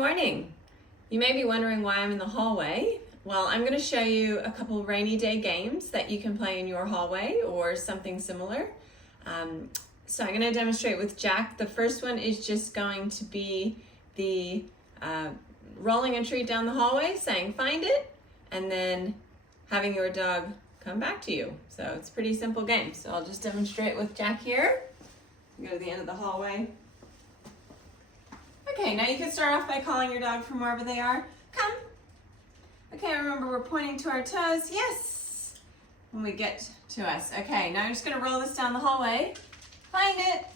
morning. You may be wondering why I'm in the hallway. Well, I'm going to show you a couple rainy day games that you can play in your hallway or something similar. So I'm going to demonstrate with Jack. The first one is just going to be the rolling a treat down the hallway, saying find it, and then having your dog come back to you. So it's a pretty simple game. So I'll just demonstrate with Jack here. Go to the end of the hallway. Okay, now you can start off by calling your dog from wherever they are. Come. Okay, remember we're pointing to our toes. Yes. When we get to us. Okay, now I'm just going to roll this down the hallway. Find it.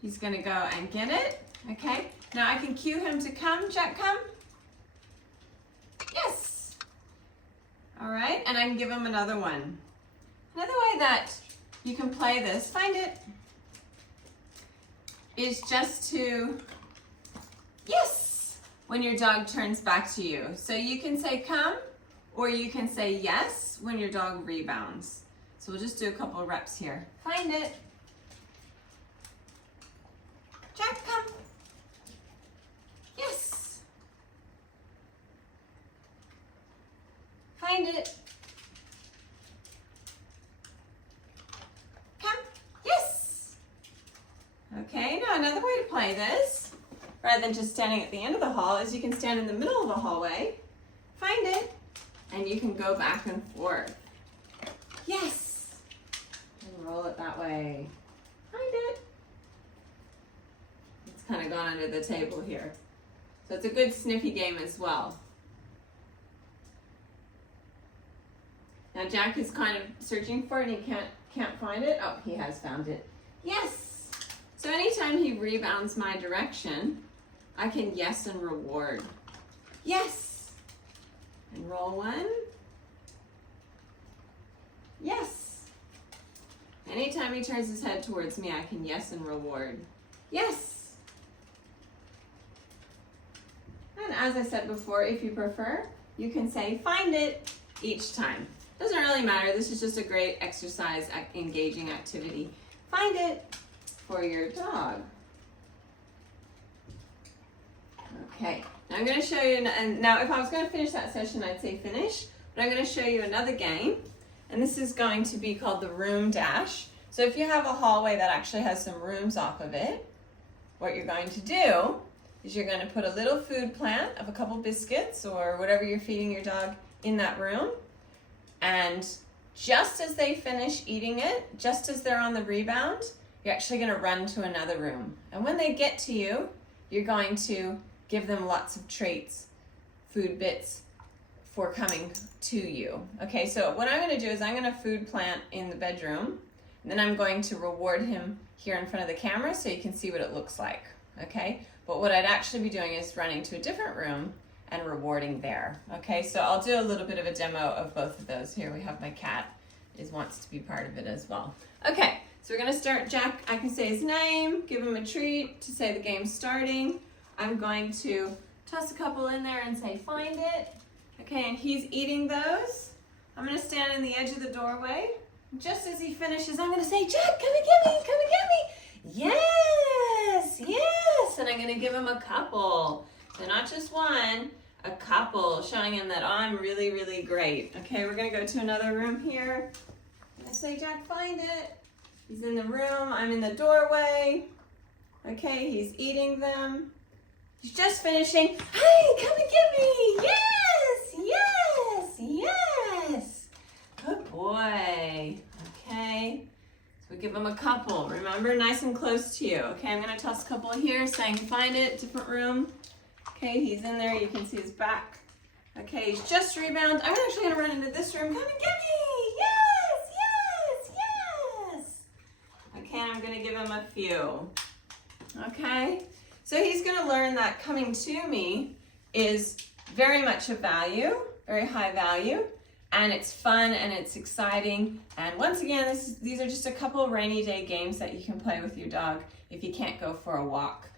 He's going to go and get it. Okay, now I can cue him to come. Jack, come. Yes. All right, and I can give him another one. Another way that you can play this, find it, is just to yes when your dog turns back to you. So you can say come, or you can say yes when your dog rebounds. So we'll just do a couple of reps here. Find it. Jack, come. Yes. Find it. Come. Yes. Okay, now another way to play this, rather than just standing at the end of the hall, is you can stand in the middle of the hallway, find it, and you can go back and forth. Yes. And roll it that way. Find it. It's kind of gone under the table here. So it's a good sniffy game as well. Now Jack is kind of searching for it and he can't find it. Oh, he has found it. Yes. So anytime he rebounds my direction, I can yes and reward. Yes. And roll one. Yes. Anytime he turns his head towards me, I can yes and reward. Yes. And as I said before, if you prefer, you can say find it each time. Doesn't really matter. This is just a great exercise, engaging activity. Find it for your dog. Okay, now I'm going to show you, and now if I was going to finish that session, I'd say finish, but I'm going to show you another game, and this is going to be called the room dash. So if you have a hallway that actually has some rooms off of it, what you're going to do is you're going to put a little food plant of a couple biscuits or whatever you're feeding your dog in that room, and just as they finish eating it, just as they're on the rebound, you're actually going to run to another room. And when they get to you, you're going to give them lots of treats, food bits for coming to you. Okay, so what I'm going to do is I'm going to food plant in the bedroom, and then I'm going to reward him here in front of the camera so you can see what it looks like. Okay, but what I'd actually be doing is running to a different room and rewarding there. Okay, so I'll do a little bit of a demo of both of those. Here we have my cat wants to be part of it as well. Okay, so we're going to start. Jack, I can say his name, give him a treat to say the game's starting. I'm going to toss a couple in there and say find it. Okay, and he's eating those. I'm going to stand in the edge of the doorway. Just as he finishes, I'm going to say, Jack, come and get me, come and get me. Yes, yes, and I'm going to give him a couple. So not just one, a couple, showing him that I'm really, really great. Okay, we're going to go to another room here. I say, Jack, find it. He's in the room. I'm in the doorway. Okay, he's eating them. He's just finishing. Hey, come and get me. Yes, yes, yes. Good boy. Okay, so we give him a couple. Remember, nice and close to you. Okay, I'm going to toss a couple here, saying find it, different room. Okay, he's in there. You can see his back. Okay, he's just rebound. I'm actually going to run into this room. Come and get me. Yes, yes, yes. Okay, I'm going to give him a few. Okay, so he's going to learn that coming to me is very much a value, very high value, and it's fun and it's exciting. And once again, these are just a couple of rainy day games that you can play with your dog if you can't go for a walk.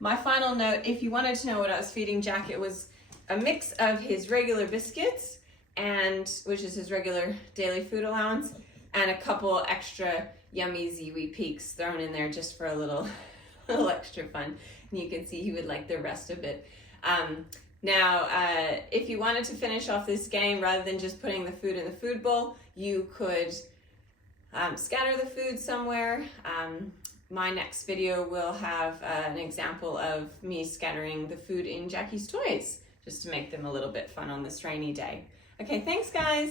My final note, if you wanted to know what I was feeding Jack, it was a mix of his regular biscuits, which is his regular daily food allowance, and a couple extra yummy Ziwi peaks thrown in there just for a little extra fun. and you can see he would like the rest of it. Now, if you wanted to finish off this game, rather than just putting the food in the food bowl, you could scatter the food somewhere. My next video will have an example of me scattering the food in Jackie's toys, just to make them a little bit fun on this rainy day. Okay, thanks guys.